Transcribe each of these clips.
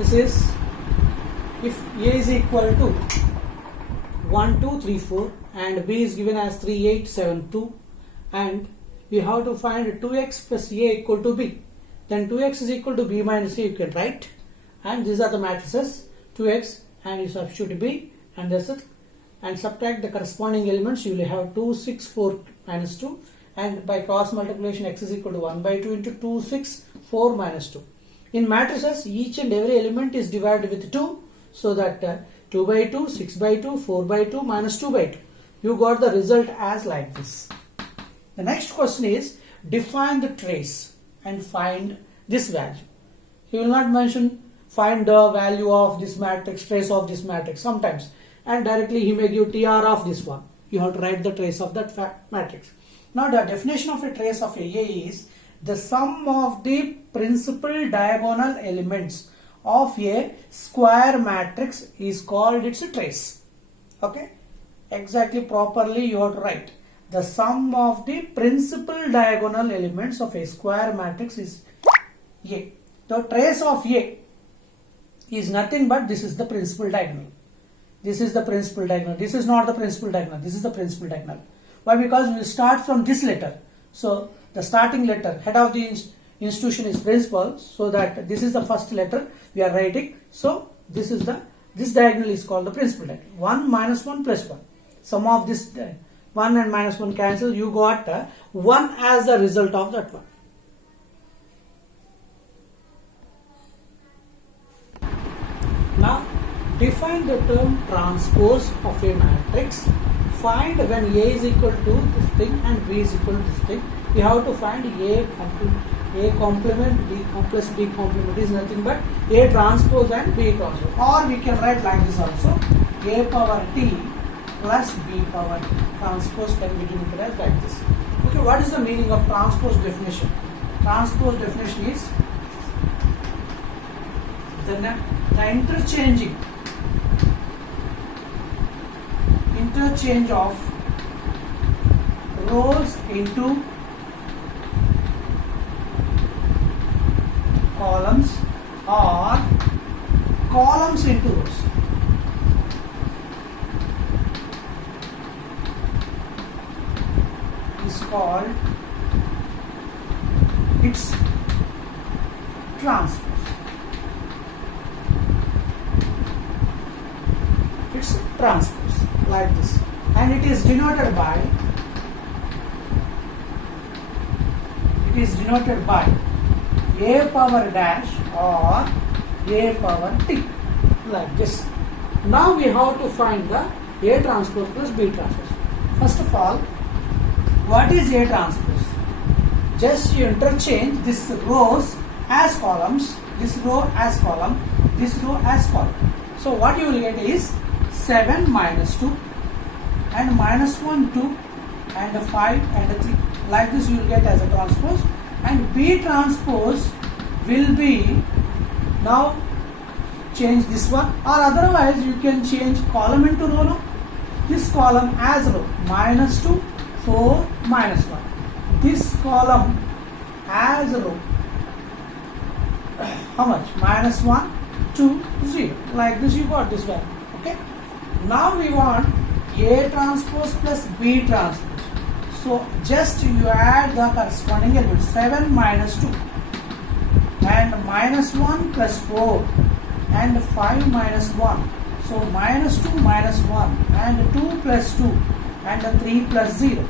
This is if A is equal to 1, 2, 3, 4 and B is given as 3, 8, 7, 2 and we have to find 2x plus A equal to B. Then 2x is equal to B minus A you can write, and these are the matrices 2x and you substitute B and that's it, and subtract the corresponding elements. You will have 2, 6, 4 minus 2, and by cross multiplication x is equal to 1 by 2 into 2, 6, 4 minus 2. In matrices each and every element is divided with 2, so that 2 by 2, 6 by 2, 4 by 2 minus 2 by 2. You got the result as like this. The next question is define the trace and find this value. He will not mention find the value of this matrix, trace of this matrix sometimes, and directly he may give TR of this one. You have to write the trace of that matrix. Now the definition of a trace of IA is the sum of the principal diagonal elements of a square matrix is called its trace. Okay, exactly properly you have to write the sum of the principal diagonal elements of a square matrix is A. The trace of A is nothing but this is the principal diagonal. This is the principal diagonal. This is not the principal diagonal. This is the principal diagonal. Why? Because we start from this letter. So the starting letter, head of the institution is principal. So that this is the first letter we are writing. So this diagonal is called the principal diagonal. 1 minus 1 plus 1. Sum of this 1 and minus 1 cancel. You got 1 as the result of that one. Now define the term transpose of a matrix. Find when A is equal to this thing and B is equal to this thing. We have to find A complement, B plus B complement is nothing but A transpose and B transpose. Or we can write like this also. A power T plus B power T. Transpose can be denoted as like this. Okay, what is the meaning of transpose definition? Transpose definition is the interchange of rows into columns or columns into rows. Is called its transpose. It's transpose like this, and it is denoted by A power dash or A power T like this. Now we have to find the A transpose plus B transpose. First of all, what is A transpose? Just you interchange this rows as columns, this row as column, this row as column. So what you will get is 7 minus 2 and minus 1 2 and 5 and 3. Like this you will get as a transpose, and B transpose will be, now change this one, or otherwise you can change column into row. No? This column as row minus 2 4 minus 1. This column as row how much? Minus 1 2 0. Like this you got this value. Okay. Now we want A transpose plus B transpose. So just you add the corresponding elements. 7 minus 2 and minus 1 plus 4 and 5 minus 1. So minus 2 minus 1 and 2 plus 2 and 3 plus 0.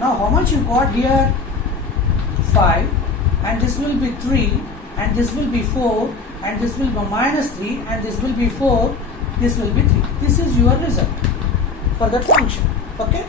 Now how much you got here? 5, and this will be 3, and this will be 4, and this will be minus 3, and this will be 4, this will be 3. This is your result for that function. Okay.